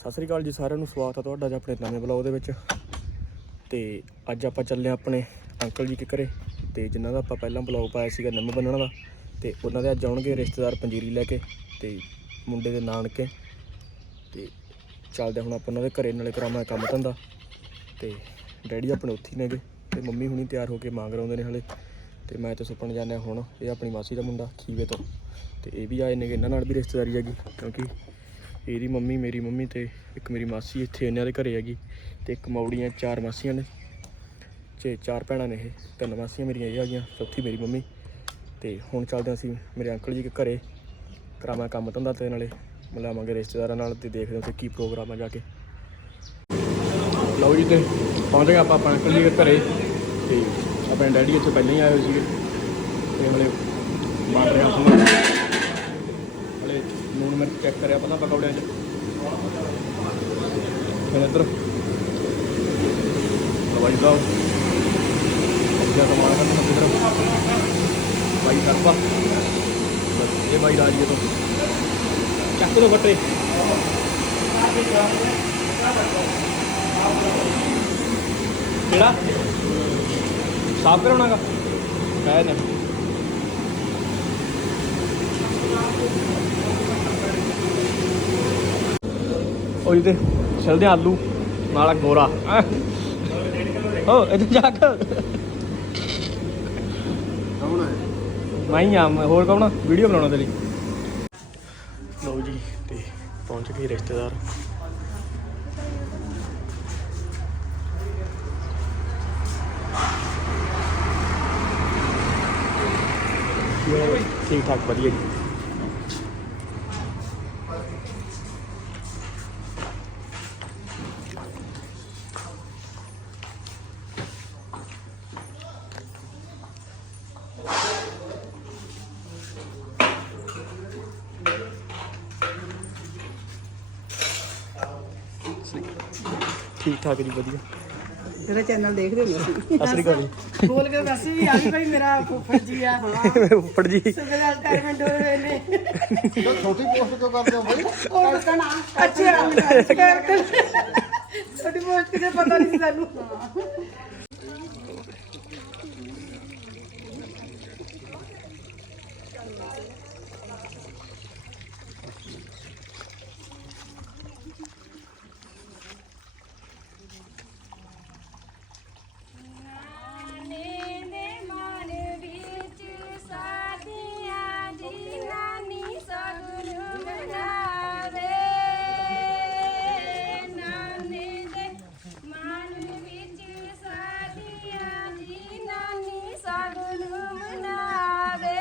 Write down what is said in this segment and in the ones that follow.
ਸਤਿ ਸ੍ਰੀ ਅਕਾਲ ਜੀ ਸਾਰਿਆਂ ਨੂੰ, ਸਵਾਗਤ ਹੈ ਤੁਹਾਡਾ ਜੀ ਆਪਣੇ ਨਵੇਂ ਬਲੌਗ ਦੇ ਵਿੱਚ। ਤੇ ਅੱਜ ਆਪਾਂ ਚੱਲੇ ਹਾਂ ਆਪਣੇ ਅੰਕਲ ਜੀ ਕੇ ਘਰੇ। ਤੇ ਜਿਨ੍ਹਾਂ ਦਾ ਆਪਾਂ ਪਹਿਲਾਂ ਬਲੌਗ ਪਾਇਆ ਸੀਗਾ ਨਿੰਮ ਬੰਨਣ ਦਾ, ਤੇ ਉਹਨਾਂ ਦੇ ਅੱਜ ਆਉਣਗੇ ਰਿਸ਼ਤੇਦਾਰ ਪੰਜੀਰੀ ਲੈ ਕੇ ਤੇ ਮੁੰਡੇ ਦੇ ਨਾਨਕੇ। ਤੇ ਚੱਲਦੇ ਹੁਣ ਆਪਾਂ ਉਹਨਾਂ ਦੇ ਘਰੇ, ਨਾਲੇ ਕਰਾਵਾਂ ਕੰਮ ਧੰਦਾ। ਤੇ ਡੈਡੀ ਆਪਣੇ ਉੱਥੇ ਹੀ ਨੇਗੇ। ਤੇ ਮੰਮੀ ਹੁਣੀ ਤਿਆਰ ਹੋ ਕੇ ਮੰਗ ਆਉਂਦੇ ਨੇ ਹਲੇ। ਤੇ ਮੈਂ ਤੇ ਸੁਪਨ ਜਾਂਦੇ ਹਾਂ ਹੁਣ, ਇਹ ਆਪਣੀ ਮਾਸੀ ਦਾ ਮੁੰਡਾ, ਖੀਵੇ ਤੋਂ। ਤੇ ਇਹ ਵੀ ਆਏ ਨੇਗੇ, ਇਹਨਾਂ ਨਾਲ ਵੀ ਰਿਸ਼ਤੇਦਾਰੀ ਹੈਗੀ, ਕਿਉਂਕਿ ਇਹਦੀ ਮੰਮੀ, ਮੇਰੀ ਮੰਮੀ ਤੇ ਇੱਕ ਮੇਰੀ ਮਾਸੀ ਇੱਥੇ ਇਹਨਾਂ ਦੇ ਘਰੇ ਹੈਗੀ ਤੇ ਇੱਕ ਮੌੜੀਆਂ ਚਾਰ ਮਾਸੀਆਂ ਨੇ ਤੇ ਚਾਰ ਭੈਣਾਂ ਨੇ ਇਹ, ਤਿੰਨ ਮਾਸੀਆਂ ਮੇਰੀਆਂ ਇਹ ਆ ਗਈਆਂ ਚੌਥੀ ਮੇਰੀ ਮੰਮੀ ਤੇ ਹੁਣ ਚੱਲਦੇ ਹਾਂ ਅਸੀਂ ਮੇਰੇ ਅੰਕਲ ਜੀ ਦੇ ਘਰੇ ਕਰਾਵਾਂ ਕੰਮ ਧੰਦਾ ਤੇ ਨਾਲੇ ਮਿਲਾਵਾਂਗੇ ਰਿਸ਼ਤੇਦਾਰਾਂ ਨਾਲ ਤੇ ਦੇਖਦੇ ਹਾਂ ਉੱਥੇ ਕੀ ਪ੍ਰੋਗਰਾਮ ਆ ਜਾ ਕੇ। ਲਓ ਜੀ ਤੇ ਪਹੁੰਚ ਗਏ ਆਪਾਂ ਆਪਣੇ ਅੰਕਲ ਜੀ ਦੇ ਘਰੇ ਤੇ ਆਪਣੇ ਡੈਡੀ ਇੱਥੇ ਪਹਿਲਾਂ ਹੀ ਆਏ ਹੋਏ ਸੀਗੇ ਤੇ ਹਲੇ ਬਣ ਰਿਹਾ ਸਮਾਂ ਹਲੇ ਚੈੱਕ ਕਰਿਆ ਪਹਿਲਾਂ ਪਕੌੜਿਆਂ 'ਚ। ਫਿਰ ਇੱਧਰ। ਹਲਵਾਈ ਸਾਹਿਬ ਅੱਛਾ ਕਮਾਲ ਕਰਨਾ ਸਭ ਤਰ੍ਹਾਂ ਬਾਈ ਕਰਪਾ। ਇਹ ਬਾਈ ਰਾਜੀਏ ਤੋਂ। ਚੱਕ ਦੋ ਫੱਟੇ। ਕਿਹੜਾ? ਸਾਫ਼ ਕਰਾਉਣਾਗਾ ਕਹਿ ਨਾ ਉਹ ਇਹਦੇ ਛਲਦੇ ਆਲੂ, ਨਾਲ ਗੋਰਾ। ਹੋ ਇੱਥੇ ਜਾ ਕੇ। ਮੈਂ ਹੀ ਆ, ਮੈਂ ਹੋਰ ਕੌਣ ਵੀਡੀਓ ਬਣਾਉਣਾ ਤੇਰੀ। ਲਓ ਜੀ, ਤੇ ਪਹੁੰਚ ਗਏ ਰਿਸ਼ਤੇਦਾਰ। ਠੀਕ ਠਾਕ ਵਧੀਆ ਜੀ। ਠੀਕ ਠਾਕ ਜੀ ਵਧੀਆ। ਤੇਰਾ ਚੈਨਲ ਦੇਖਦੇ ਹੁੰਦੇ ਅਸੀਂ ਸਤਿ ਸ੍ਰੀ ਅਕਾਲ ਜੀ। ਬੋਲ ਕੇ ਦੱਸ ਵੀ ਆ ਵੀ ਭਾਈ ਮੇਰਾ ਫੁੱਫੜ ਜੀ ਆ ਹਾਂ। ਉੱਪਰ ਜੀ। ਸਵੇਰੇ ਰਿਟਾਇਰਮੈਂਟ ਹੋਏ ਹੋਏ ਨੇ। ਛੋਟੀ ਪੋਸਟ ਕਿਉਂ ਕਰਦੇ ਹੋ ਬਾਈ? ਉਹ ਦੱਸਣਾ ਅੱਛਾ। ਛੋਟੀ ਪੋਸਟ ਕਿਤੇ ਪਤਾ ਨਹੀਂ ਸੀ ਸਾਨੂੰ ਨਾਨੇ ਦੇ ਮਨ ਵਿੱਚ ਸਾਡੀਆਂ ਦੀ ਨਾਨੀ ਸਗਨ ਮਨਾਵੇ ਨਾਨੇ ਦੇ ਮਨ ਵਿੱਚ ਸਾਡੀਆਂ ਦੀ ਨਾਨੀ ਸਗਨ ਮਨਾਵੇ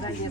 ਮਾਮੇ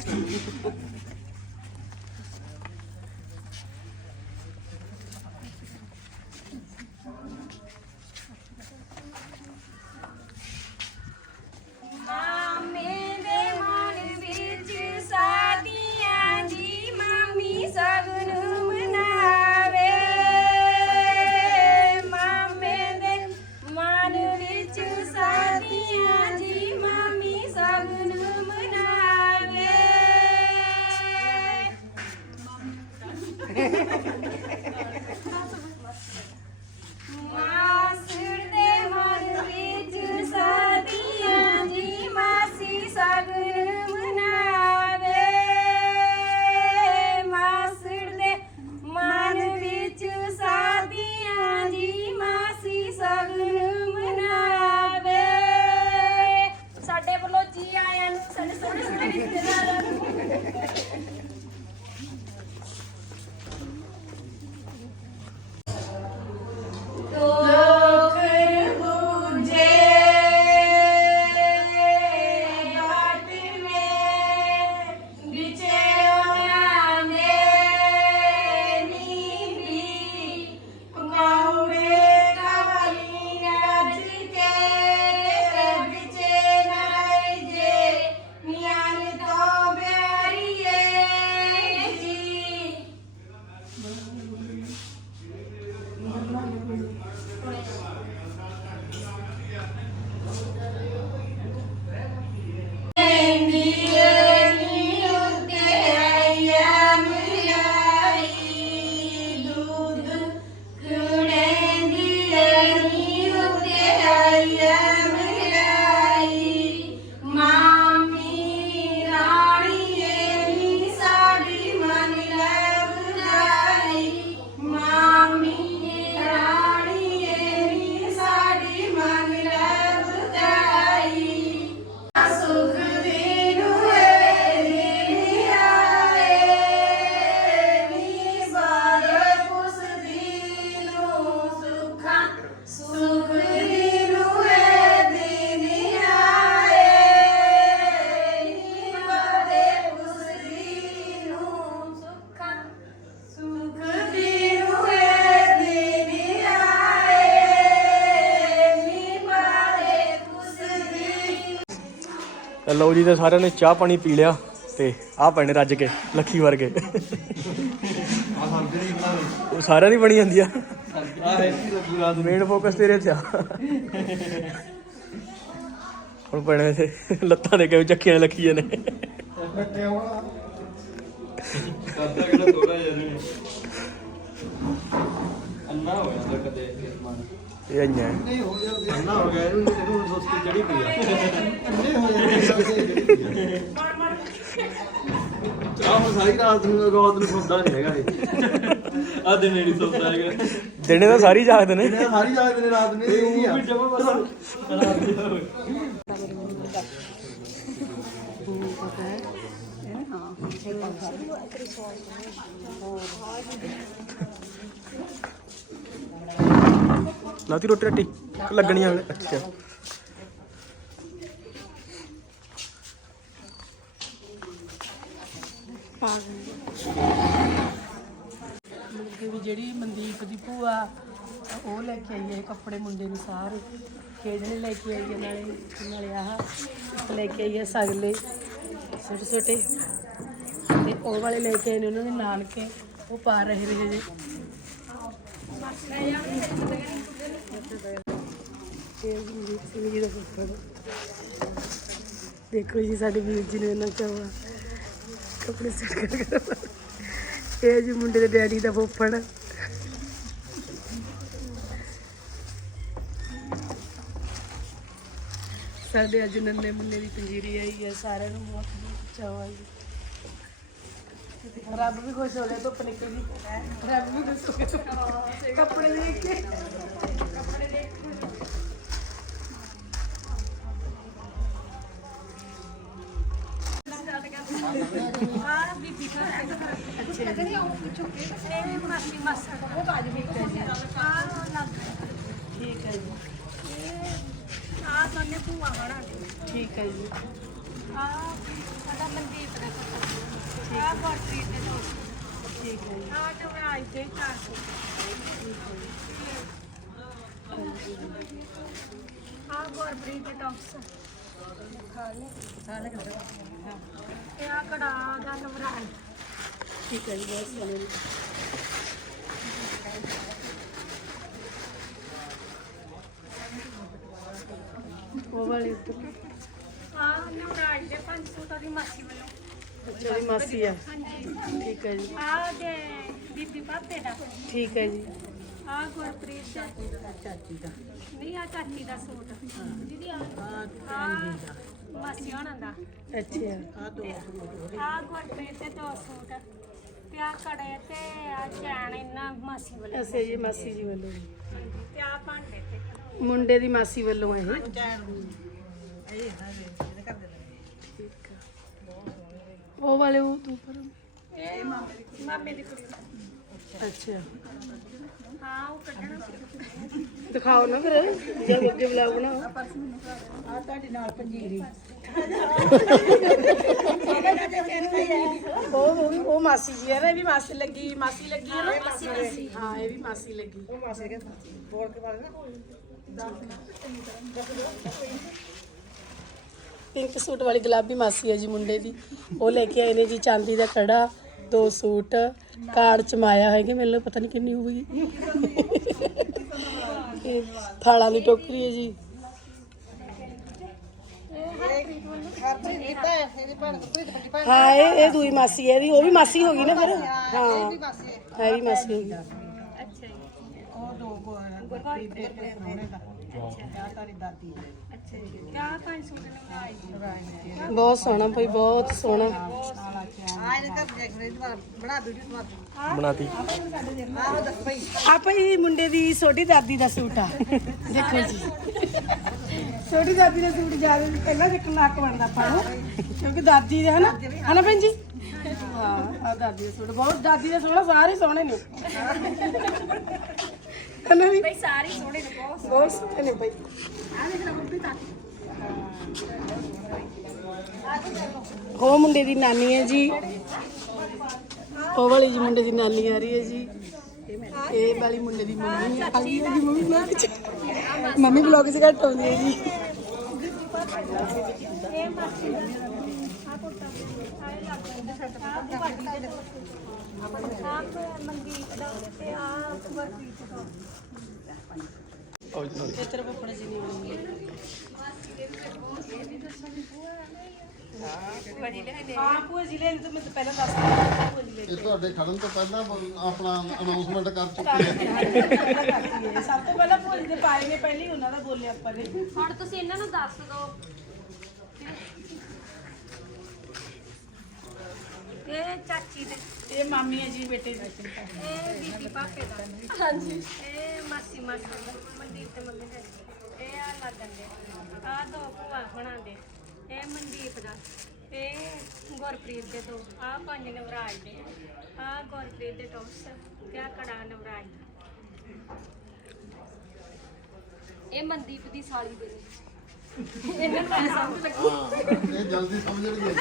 ਲਓ ਜੀ ਤੇ ਸਾਰਿਆਂ ਨੇ ਚਾਹ ਪਾਣੀ ਪੀ ਲਿਆ ਤੇ ਆਹ ਪੈਣੇ ਰੱਜ ਕੇ, ਲੱਖੀ ਵਰਗੇ। ਉਹ ਸਾਰਿਆਂ ਦੀ ਬਣੀ ਜਾਂਦੀ ਆ। ਮੇਨ ਫੋਕਸ ਤੇਰੇ ਤੇ ਆ। ਹੁਣ ਪੈਣੇ ਤੇ ਲੱਤਾਂ ਦੇ ਕੇ ਚੱਕੀਆਂ ਲੱਖੀਆਂ ਨੇ। ਬੈਠੇ ਹੋਣਾ ਕਰਦਾ ਕਿਹੜਾ ਥੋੜਾ ਜਿਹਾ ਨਹੀਂ ਹੋ ਇਹ ਆਈਆਂ। ਨਹੀਂ ਹੋ ਗਿਆ ਅੰਨਾ ਹੋ ਗਿਆ ਇਹਨੂੰ ਇਹਨੂੰ ਸੁਸਤੀ ਚੜੀ ਪਈ ਆ। ਅੰਨੇ ਹੋ ਚਾਹ ਹੁਣ ਸਾਰੀ ਰਾਤ ਨੂੰ ਰਾਤ ਨੂੰ ਸੌਂਦਾ ਨਹੀਂ ਹੈਗਾ ਇਹ। ਆ ਦਿਨੇ ਨਹੀਂ ਸੌਂਦਾ ਹੈਗਾ। ਦਿਨੇ ਤਾਂ ਸਾਰੀ ਜਾਗਦੇ ਨੇ। ਸਾਰੀ ਜਾਗ ਦਿਨ ਰਾਤ ਨੇ ਇਹੀ ਆ। ਵੀ ਜਮਾ ਬਸ। ਰਾਤ ਦੀ ਹੋਵੇ ਲਾਤੀ ਰੋਟੀ ਰੱਟੀ? ਲੱਗਣੀ ਆ ਅੱਛਾ। ਮੁੰਡੇ ਵੀ ਜਿਹੜੀ ਮਨਦੀਪ ਦੀ ਭੂਆ, ਉਹ ਲੈ ਕੇ ਆਈ ਹੈ ਕੱਪੜੇ ਮੁੰਡੇ ਨੂੰ ਸਾਰੇ। ਖੇਡਣੇ ਲੈ ਕੇ ਆਈ ਹੈ ਨਾਲੇ ਨਾਲੇ ਆਹ ਇੱਕ ਲੈ ਕੇ ਆਈ ਹੈ ਸਗਲੇ ਛੋਟੇ ਛੋਟੇ ਤੇ ਉਹ ਵਾਲੇ ਲੈ ਕੇ ਆਏ ਨੇ ਉਹਨਾਂ ਦੇ ਨਾਨਕੇ। ਉਹ ਪਾ ਰਹੇ ਨੇ ਜੇ ਦੇਖੋ ਜੀ, ਸਾਡੇ ਵੀਰ ਜੀ ਨੇ ਇਹਨਾਂ ਚਾਵਾ ਕੱਪੜੇ ਸਿੱਟ ਕਰ ਕਰ ਇਹ ਜੀ ਮੁੰਡੇ ਦੇ ਡੈਡੀ ਦਾ ਫੁੱਫੜ। ਸਾਡੇ ਅੱਜ ਨੰਨੇ ਮੁੰਨੇ ਦੀ ਪੰਜੀਰੀ ਆਈ ਹੈ, ਸਾਰਿਆਂ ਨੂੰ ਬਹੁਤ ਚਾਵਾ ਜੀ ਰੱਬ ਵੀ ਖੁਸ਼ ਹੋ ਗਿਆ ਧੁੱਪ ਨਿਕਲ ਗਈ। ਰੱਬ ਵੀ ਖੁਸ਼ ਹੋ ਗਿਆ ਕੱਪੜੇ ਦੇਖ ਕੇ। ਠੀਕ ਹੈ ਜੀ ਆ ਸਾਨੇ ਭੂਆ ਬਣਾ ਦੇ ਠੀਕ ਹੈ ਜੀ ਆ ਸਾਡਾ ਮਨਦੀਪ ਦਾ ਪੁੱਤ ਆ ਗੁਰਪ੍ਰੀਤ ਦੇ ਦੋਸਤ ਠੀਕ ਹੈ ਜੀ ਆ ਨਵਰਾਜ ਦੇ ਘਰ ਆ ਗੁਰਪ੍ਰੀਤ ਦੇ ਟੌਪਸ ਇਹ ਆ ਕੜਾ ਦਾ ਨਵਰਾਜ ਠੀਕ ਹੈ ਜੀ ਬਹੁਤ ਸੋਹਣੇ ਜੀ ਉਹ ਵਾਲੀ ਉੱਪਰ ਆ ਨਵਰਾਜ ਦੇ 500 ਤਾਂ ਦੀ ਮਾਸੀ ਵੱਲੋਂ ਅੱਛਾ ਜੀ ਮਾਸੀ ਆ ਹਾਂਜੀ ਠੀਕ ਹੈ ਜੀ ਆ ਦੇ ਬੀਬੀ ਪਾਪੇ ਦਾ ਠੀਕ ਹੈ ਜੀ ਆ ਗੁਰਪ੍ਰੀਤ ਦਾ। ਚਾਚੀ ਦਾ ਨਹੀਂ ਆ ਚਾਚੀ ਦਾ ਸੂਟ। ਦੀਦੀ ਆ ਆ ਮਾਸੀ ਹੋਣਾ ਦਾ। ਅੱਛਾ ਆ ਗੁਰਪ੍ਰੀਤ ਦੇ ਦੋ ਸੂਟ। ਤੇ ਆ ਕੜੇ ਤੇ ਆ ਚੈਨ ਇਹਨਾਂ ਮਾਸੀ ਵੱਲੋਂ ਅਸੀਂ ਜੀ ਮਾਸੀ ਜੀ ਵੱਲੋਂ ਜੀ। ਤੇ ਆ ਭਾਂਡੇ ਤੇ। ਮੁੰਡੇ ਦੀ ਮਾਸੀ ਵੱਲੋਂ ਇਹ? ਉਹ ਵਾਲੇ ਉਹ ਤੂੰ ਪਰ ਇਹ ਮਾਮੇ ਦੀ ਕੁੜੀ। ਅੱਛਾ। ਦਿਖਾਓ ਨਾ ਫਿਰ। ਜਦ ਅੱਗੇ ਵਲੌਗ ਬਣਾਓ। ਉਹ ਉਹ ਵੀ- ਉਹ ਮਾਸੀ ਜੀ ਹੈ ਨਾ ਇਹ ਵੀ ਮਾਸੀ ਲੱਗੀ ਮਾਸੀ ਲੱਗੀ ਹੈ ਨਾ ਮਾਸੀ ਮਾਸੀ ਹਾਂ ਇਹ ਵੀ ਮਾਸੀ ਲੱਗੀ। ਉਹ ਮਾਸੀ ਕੇ ਬੋਲ ਕੇ ਬਾਰੇ ਪਿੰਕ ਸੂਟ ਵਾਲੀ ਗੁਲਾਬੀ ਮਾਸੀ ਹੈ ਜੀ ਮੁੰਡੇ ਦੀ। ਉਹ ਲੈ ਕੇ ਆਏ ਨੇ ਜੀ ਚਾਂਦੀ ਦਾ ਕੜਾ। ਦੋ ਸੂਟ ਕਾਰਡ ਚ ਮਾਇਆ ਹੈਗੇ ਮੈਨੂੰ ਪਤਾ ਨਹੀਂ ਕਿੰਨੀ ਹੋਊਗੀ। ਇਹ ਫਾਲਾਂ ਦੀ ਟੋਕਰੀ ਹੈ ਜੀ। ਹਾਂ, ਇਹ ਇਹ ਦੂਈ ਮਾਸੀ ਹੈ ਇਹਦੀ ਉਹ ਵੀ ਮਾਸੀ ਹੋ ਗਈ ਨਾ ਫਿਰ। ਹਾਂ ਹੈ ਵੀ ਮਾਸੀ ਹੋ ਗਈ। ਅੱਛਾ ਜੀ। ਅੱਛਾ। ਜੀ ਕਿਆ ਬਹੁਤ ਸੋਹਣਾ ਭਾਈ ਬਹੁਤ ਸੋਹਣਾ। ਬਣਾਤੀ। ਆ ਭਾਈ ਮੁੰਡੇ ਦੀ ਛੋਟੀ ਦਾਦੀ ਦਾ ਸੂਟ ਆ। ਦੇਖੋ ਜੀ। ਛੋਟੀ ਦਾਦੀ ਦਾ ਸੂਟ ਜ਼ਿਆਦਾ ਪਹਿਲਾਂ ਇੱਕ ਨੱਕ ਬਣਦਾ ਆਪਾਂ ਨੂੰ। ਕਿਉਂਕਿ ਦਾਦੀ ਦੇ ਹਨਾ? ਹਨਾ ਭੈਣ ਜੀ ਹਾਂ ਆ ਦਾਦੀ ਦਾ ਸੂਟ। ਬਹੁਤ ਦਾਦੀ ਦਾ ਸੋਹਣਾ ਸਾਰੇ ਸੋਹਣੇ ਨੇ। ਹਨਾ ਵੀ? ਬਈ ਸਾਰੇ ਸੋਹਣੇ ਨੇ ਬਹੁਤ ਬਹੁਤ ਸੋਹਣੇ ਨੇ ਭਾਈ ਉਹ ਮੁੰਡੇ ਦੀ ਨਾਨੀ ਹੈ ਜੀ। ਉਹ ਵਾਲੀ ਜੀ ਮੁੰਡੇ ਦੀ ਨਾਨੀ ਆ ਰਹੀ ਹੈ ਜੀ। ਇਹ ਵਾਲੀ ਮੁੰਡੇ ਦੀ ਮੰਮੀ ਹੈ। ਜੀ ਮੰਮੀ ਬਲੌਗ ਚ ਮੰਮੀ ਬਲੌਗ ਚ ਘੱਟ ਆਉਂਦੀ ਹੈ ਜੀ। ਦਾ। ਦੇ ਆਪ ਮਨਦੀਪ ਦਾ ਤੇ ਆ ਗੁਰਪ੍ਰੀਤ ਦਾ ਹਾਂ ਭੂਆ ਜੀ ਲੈਣ ਤੋਂ ਮੈਂ ਤਾਂ ਪਹਿਲਾਂ ਦੱਸ ਦਿੱਤਾ ਭੂਆ ਜੀ ਲੈ ਇਹ ਤੁਹਾਡੇ ਖੜਨ ਤੋਂ ਪਹਿਲਾਂ ਆਪਣਾ ਅਨਾਉਂਸਮੈਂਟ ਕਰ ਚੁੱਕੇ ਆ ਸਭ ਤੋਂ ਪਹਿਲਾਂ ਭੂਆ ਜੀ ਦੇ ਪਾਏ ਨੇ ਪਹਿਲੇ ਉਹਨਾਂ ਦਾ ਬੋਲਿਆ ਆਪਾਂ ਨੇ। ਹੁਣ ਤੁਸੀਂ ਇਹਨਾਂ ਨੂੰ ਦੱਸ ਦਿਓ ਇਹ ਚਾਚੀ ਦੇ ਇਹ ਮਾਮੀ ਹੈ ਜੀ ਬੇਟੇ ਦੀ। ਇਹ ਬੀਬੀ ਪਾਪੇ ਦਾ। ਹਾਂਜੀ। ਇਹ ਮਾਸੀ ਮਾਸੀ ਦਾ ਮਨਦੀਪ ਤੇ ਮੰਮੀ ਦਾ ਇਹ ਆ ਲੱਗਣ ਦੇ। ਆ ਦੋ ਭੂਆ ਬਣਾ ਦੇ। ਇਹ ਮਨਦੀਪ ਦਾ। ਇਹ ਗੁਰਪ੍ਰੀਤ ਦੇ ਦੋ। ਆ ਪੰਜ ਨਵਰਾਜ ਦੇ। ਆ ਗੁਰਪ੍ਰੀਤ ਦੇ ਟੌਪਸ ਤੇ ਆ ਕੜਾ ਨਵਰਾਜ ਦਾ। ਇਹ ਮਨਦੀਪ ਦੀ ਸਾਲੀ ਦੇ ਨੇ ਇਹਨਾਂ ਨੂੰ ਨਹੀਂ ਸਮਝ ਲੱਗੀ ਹਾਂ ਇਹ ਜਲਦੀ ਸਮਝਣਗੇ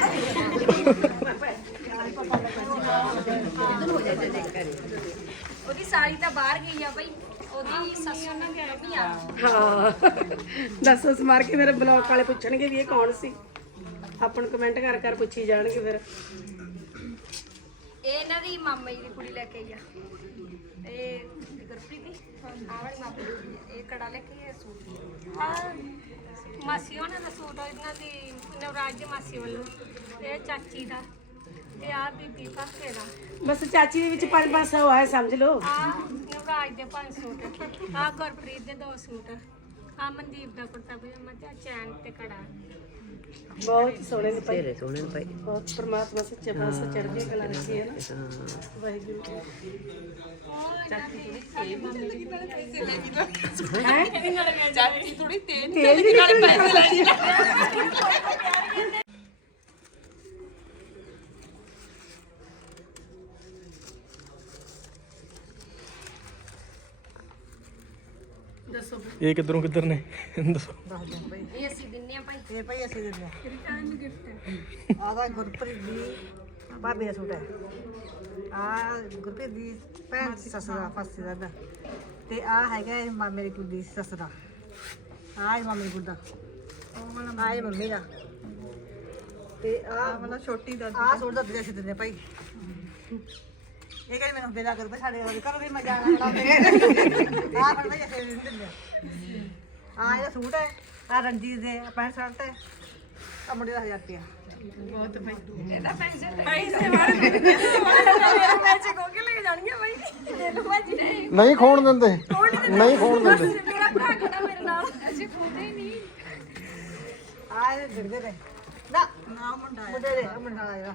ਉਹਦੀ ਸਾਲੀ ਤਾਂ ਬਾਹਰ ਗਈ ਆ ਬਈ। ਉਹਦੀ ਸੱਸ ਉਹਨਾਂ ਦੀ ਮੰਮੀ ਆ। ਹਾਂ। ਦੱਸੋ ਸਮਾਰ ਕੇ ਮੇਰੇ ਬਲੌਗ ਵਾਲੇ ਪੁੱਛਣਗੇ ਵੀ ਇਹ ਕੌਣ ਸੀ? ਆਪਾਂ ਨੂੰ ਕਮੈਂਟ ਕਰ ਕਰ ਪੁੱਛੀ ਜਾਣਗੇ ਫਿਰ। ਇਹ ਇਹਨਾਂ ਦੀ ਮਾਮਾ ਜੀ ਦੀ ਕੁੜੀ ਲੈ ਕੇ ਆਈ ਆ। ਇਹ ਗੁਰਪ੍ਰੀਤ ਦੀ? ਆਹ ਵਾਲੀ ਮਾਪੇ ਇਹ ਕੜਾ ਲੈ ਕੇ ਆਈ ਸੂਟ? ਆ ਮਾਸੀ ਉਹਨਾਂ ਦਾ ਸੂਟ ਇਹਨਾਂ ਦੀ ਨਵਰਾਜ ਦੀ ਮਾਸੀ ਵੱਲੋਂ ਇਹ ਚਾਚੀ ਦਾ ਤੇ ਆ ਬੀਬੀ ਪਾਪੇ ਦਾ। ਬਸ ਚਾਚੀ ਦੇ ਵਿੱਚ ਪੰਜ ਪੰਜ ਸੌ ਆਏ ਸਮਝ ਲਓ। ਆ ਨਵਰਾਜ ਦੇ ਪੰਜ ਸੂਟ ਆ ਗੁਰਪ੍ਰੀਤ ਦੇ ਦੋ ਸੂਟ ਆ ਮਨਦੀਪ ਦਾ ਕੁੜਤਾ ਪਜਾਮਾ ਤੇ ਆਹ ਚੈਨ ਤੇ ਕੜਾ। ਬਹੁਤ ਸੋਹਣੇ ਨੇ ਭਾਈ। ਤੇਰੇ ਸੋਹਣੇ ਨੇ ਭਾਈ। ਬਹੁਤ ਪ੍ਰਮਾਤਮਾ ਸੱਚੇ ਪਾਤਸ਼ਾਹ ਚੜ੍ਹਦੀ ਕਲਾ ਰੱਖੀ ਹੈ ਨਾ। ਵਾਹਿਗੁਰੂ। ਮੰਮੀ ਦੀ ਤੇਲ ਵੀ ਨਾਲੇ ਪੈਸੇ ਲੈ ਇਹ ਕਿੱਧਰੋਂ ਕਿੱਧਰ ਨੇ? ਦੱਸੋ। ਇਹ ਅਸੀਂ ਦਿੰਨੇ ਆ ਭਾਈ। ਇਹ ਭਾਈ ਅਸੀਂ ਦਿੰਦੇ ਆ। ਆਦਾ ਗੁਰਪ੍ਰੀਤ ਦੀ ਭਾਬੀ ਦਾ ਸੂਟ ਹੈ। ਆ ਗੁਰਪ੍ਰੀਤ ਦੀ ਭੈਣ ਦੀ ਸੱਸ ਦਾ ਫਸੀ ਦਾ ਤੇ ਆ ਹੈਗਾ ਇਹ ਮਾਮੇ ਦੀ ਕੁੜੀ ਸੱਸ ਦਾ। ਆ ਇਹ ਮਾਮੇ ਦੀ ਕੁੜੀ ਦਾ। ਆ ਇਹ ਮੰਮੀ ਦਾ। ਤੇ ਆ ਮਤਲਬ ਛੋਟੀ ਦਾ ਆ ਸੂਟ ਦਾ ਦੇ ਦਿੰਦੇ ਭਾਈ। ਇਹ ਕਹਿੰਦੇ ਮੈਨੂੰ ਬੇਦਾ ਕਰ ਸਾਡੇ ਵਾਲੇ ਘਰ ਵੀ ਮੈਂ ਜਾਣਾ ਬੜਾ ਮੇਰੇ ਆ ਫੜ ਭਾਈ ਅਸੀਂ ਦਿੰਦੇ। ਆ ਇਹਦਾ ਸੂਟ ਹੈ ਆ ਰਣਜੀਤ ਦੇ ਪੈਂਟ ਸ਼ਰਟ ਹੈ ਆ ਮੁੰਡੇ ਦਾ 1000 ਰੁਪਿਆ ਬਹੁਤ ਭਾਈ। ਪੈਸੇ ਕੋ ਕੇ ਲੈ ਜਾਣਗੇ ਭਾਈ। ਦੇ ਲਓ ਭਾਜੀ। ਨਹੀਂ ਖੋਣ ਦਿੰਦੇ। ਨਹੀਂ ਖੋਣ ਦਿੰਦੇ। ਮੇਰਾ ਭਰਾ ਖੜਾ ਮੇਰੇ ਨਾਲ। ਅਸੀਂ ਖੁਦੇ ਹੀ ਨਹੀਂ। ਆ ਇਹ ਨੇ ਨਾ। ਨਾ ਮੁੰਡਾ ਮੁੰਡੇ ਦੇ ਮੁੰਡਾ ਆਇਆ।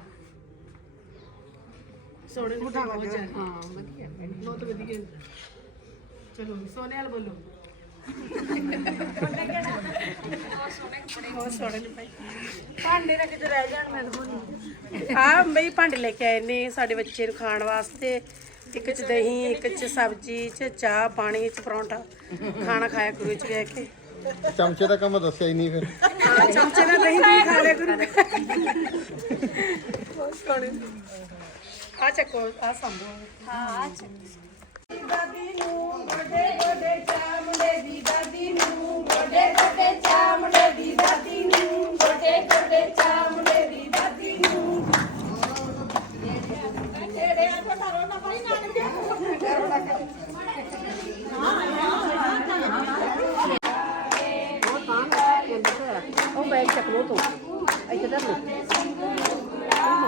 ਸੋਹਣੇ ਨੇ ਬਹੁਤ ਜ਼ਿਆਦਾ। ਹਾਂ ਵਧੀਆ। ਬਹੁਤ ਵਧੀਆ। ਚਲੋ ਸੋਨੇ ਵਾਲ ਬੋਲੋ। ਬਹੁਤ ਸੋਹਣੇ ਨੇ ਭਾਈ। ਭਾਂਡੇ ਨਾ ਕਿਤੇ ਰਹਿ ਜਾਣ ਮੈਂ ਤਾਂ ਆ ਬਈ ਭਾਂਡੇ ਲੈ ਕੇ ਆਏ ਨੇ ਸਾਡੇ ਬੱਚੇ ਨੂੰ ਖਾਣ ਵਾਸਤੇ। ਇੱਕ ਚ ਦਹੀਂ ਇੱਕ ਚ ਸਬਜ਼ੀ ਚ ਚਾਹ ਪਾਣੀ ਚ ਪਰੌਂਠਾ। ਖਾਣਾ ਖਾਇਆ ਕਰੂ ਚ ਗਏ ਕੇ। ਚਮਚੇ ਦਾ ਕੰਮ ਦੱਸਿਆ ਹੀ ਨਹੀਂ ਫਿਰ। ਹਾਂ ਚਮਚੇ ਨਾਲ ਦਹੀਂ ਵੀ ਖਾ ਲਿਆ ਕਰੂ। ਬਹੁਤ ਸੋਹਣੇ ਆ ਚੱਕੋ ਆ ਸੰਭੋ। ਹਾਂ ਦਾਦੀ ਨੂੰ ਗੋਡੇ ਗੋਡੇ ਚਾਮੜੇ ਦੀ ਦਾਦੀ ਨੂੰ ਗੋਡੇ ਗੋਡੇ ਚਾਮੜੇ ਦੀ ਦਾਦੀ ਨੂੰ ਗੋਡੇ ਗੋਡੇ ਚਾਮੜੇ ਦੀ ਦਾਦੀ ਨੂੰ। ਜਿਹੜੇ ਆ ਤਾਂ ਰੋਣਾ ਭਾਈ ਨਾਲ ਉਹ ਬੈਗ ਚੱਕ ਲੋ ਤੂੰ। ਇੱਥੇ ਧਰ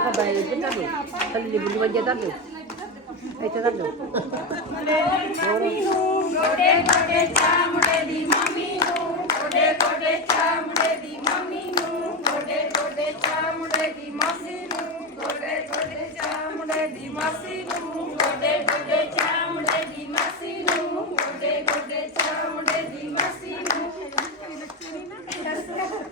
ਲੋ ਉਹ ਮਗਾ ਬੈਗ ਇੱਥੇ ਧਰ ਲੋ ਥੱਲੇ ਬੁੱਲੀ ਵਜੇ ਧਰ ਲੋ ਇੱਥੇ ਧਰ ਲੋ ਗੋਡੇ ਗੋਡੇ ਚਾਮੜੇ ਦੀ ਮਾਮੀ ਨੂੰ ਗੋਡੇ ਗੋਡੇ ਚਾਮੜੇ ਦੀ ਮਾਮੀ ਨੂੰ ਗੋਡੇ ਗੋਡੇ ਚਾਮੜੇ ਦੀ ਮਾਸੀ ਨੂੰ ਗੋਡੇ ਗੋਡੇ ਚਾਮੜੇ ਦੀ ਮਾਸੀ ਨੂੰ ਗੋਡੇ ਗੋਡੇ ਚਾਮੜੇ ਦੀ ਮਾਸੀ ਨੂੰ ਗੋਡੇ ਗੋਡੇ ਚਾਮੜੇ ਦੀ ਮਾਸੀ ਨੂੰ ਨੱਚਣਾ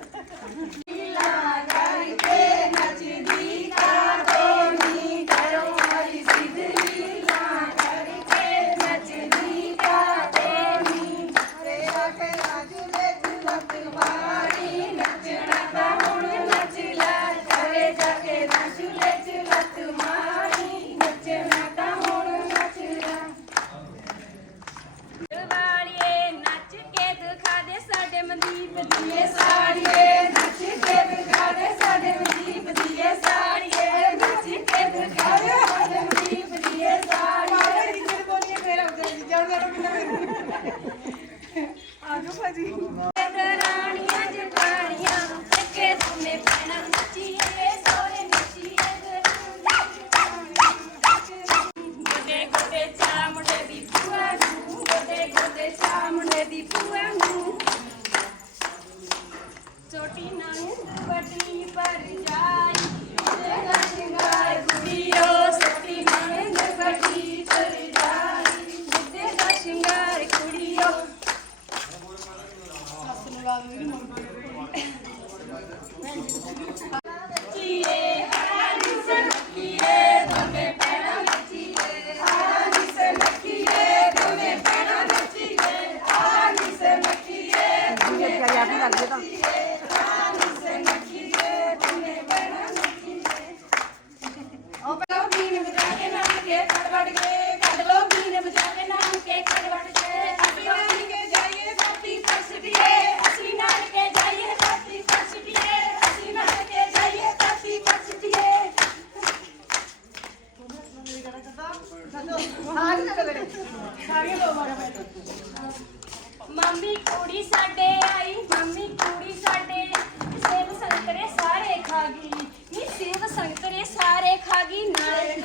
ਮੰਮੀ ਕੁੜੀ ਸਾਡੇ ਆਈ, ਮੰਮੀ ਕੁੜੀ ਸਾਡੇ। ਸੇਬ ਸੰਤਰੇ ਸਾਰੇ ਖਾ ਗਈ। ਨੀ ਸੇਬ ਸੰਤਰੇ ਸਾਰੇ ਖਾ ਗਈ, ਨਾਲ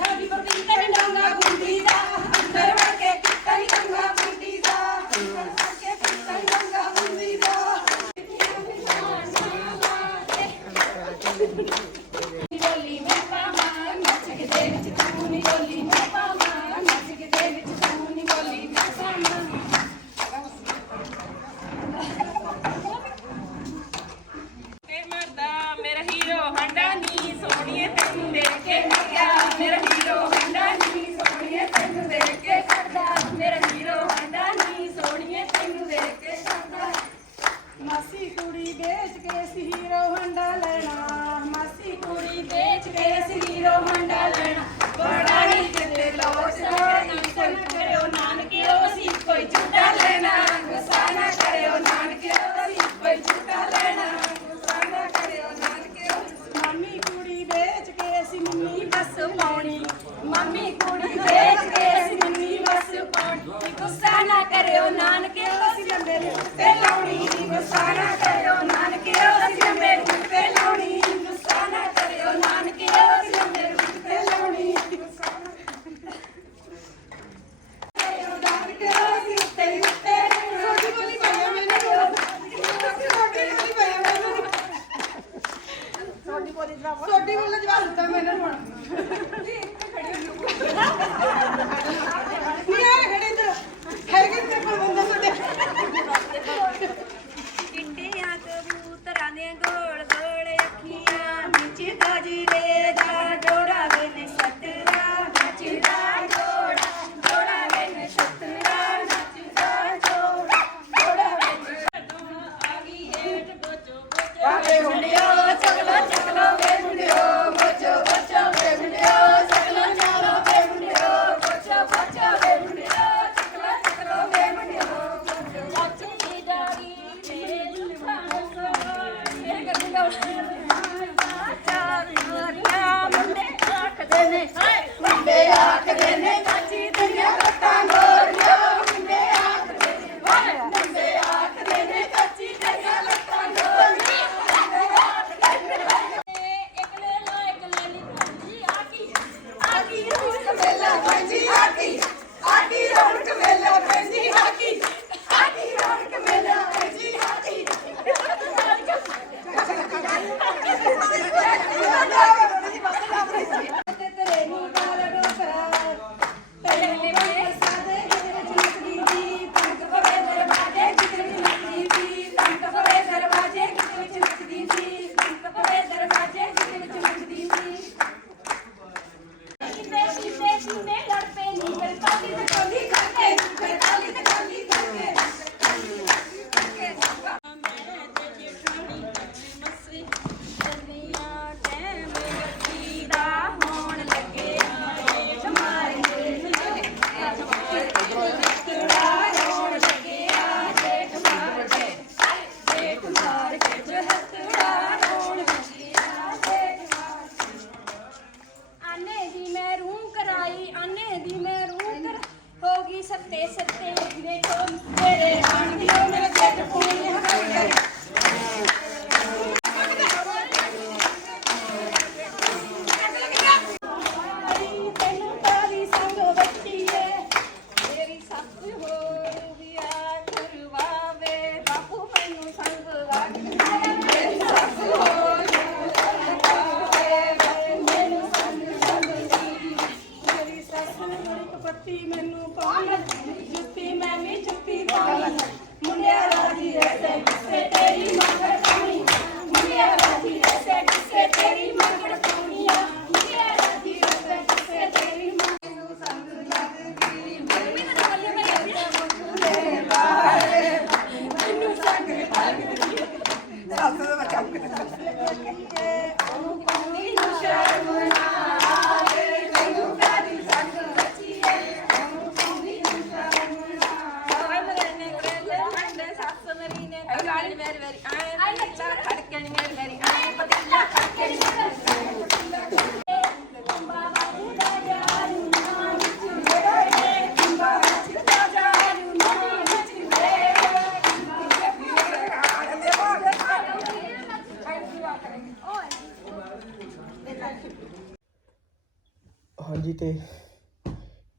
ਹਾਂਜੀ ਤੇ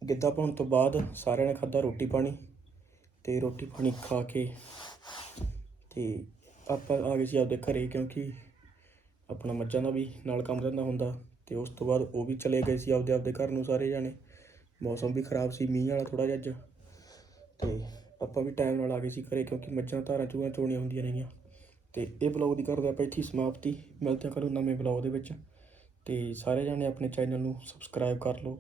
ਗਿੱਧਾ ਪਾਉਣ ਤੋਂ ਬਾਅਦ ਸਾਰਿਆਂ ਨੇ ਖਾਧਾ ਰੋਟੀ ਪਾਣੀ ਤੇ ਰੋਟੀ ਪਾਣੀ ਖਾ ਕੇ ਤੇ ਆਪਾਂ ਆ ਗਏ ਸੀ ਆਪਦੇ ਘਰੇ ਕਿਉਂਕਿ ਆਪਣਾ ਮੱਝਾਂ ਦਾ ਵੀ ਨਾਲ ਕੰਮ ਧੰਦਾ ਹੁੰਦਾ ਤੇ ਉਸ ਤੋਂ ਬਾਅਦ ਉਹ ਵੀ ਚਲੇ ਗਏ ਸੀ ਆਪਦੇ ਆਪਦੇ ਘਰ ਨੂੰ ਸਾਰੇ ਜਾਣੇ। ਮੌਸਮ ਵੀ ਖਰਾਬ ਸੀ, ਮੀਂਹ ਵਾਲਾ ਥੋੜਾ ਜਿਹਾ ਅੱਜ। ਤੇ ਆਪਾਂ ਵੀ ਟਾਈਮ ਨਾਲ ਆ ਗਏ ਸੀ ਘਰੇ ਕਿਉਂਕਿ ਮੱਝਾਂ ਧਾਰਾਂ ਚੂਹਾਂ ਚੋਣੀਆਂ ਹੁੰਦੀਆਂ ਰਹੀਆਂ। ਤੇ ਇਹ ਬਲੌਗ ਦੀ ਕਰਦੇ ਆਪਾਂ ਇੱਥੇ ਸਮਾਪਤੀ। ਮਿਲਦੇ ਹਾਂ ਕਰੋ ਨਵੇਂ ਬਲੌਗ ਦੇ ਵਿੱਚ। ਤੇ ਸਾਰੇ ਜਾਣੇ ਆਪਣੇ ਚੈਨਲ ਨੂੰ ਸਬਸਕ੍ਰਾਈਬ ਕਰ ਲਓ।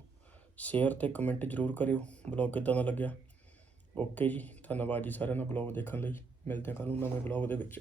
ਸ਼ੇਅਰ ਤੇ ਕਮੈਂਟ ਜ਼ਰੂਰ ਕਰਿਓ। ਬਲੌਗ ਕਿੱਦਾਂ ਦਾ ਲੱਗਿਆ? ਓਕੇ ਜੀ। ਧੰਨਵਾਦ ਜੀ ਸਾਰਿਆਂ ਦਾ ਬਲੌਗ ਦੇਖਣ ਲਈ। ਮਿਲਦੇ ਹਾਂ ਕੱਲ੍ਹ ਨੂੰ ਨਵੇਂ ਬਲੌਗ ਦੇ ਵਿੱਚ।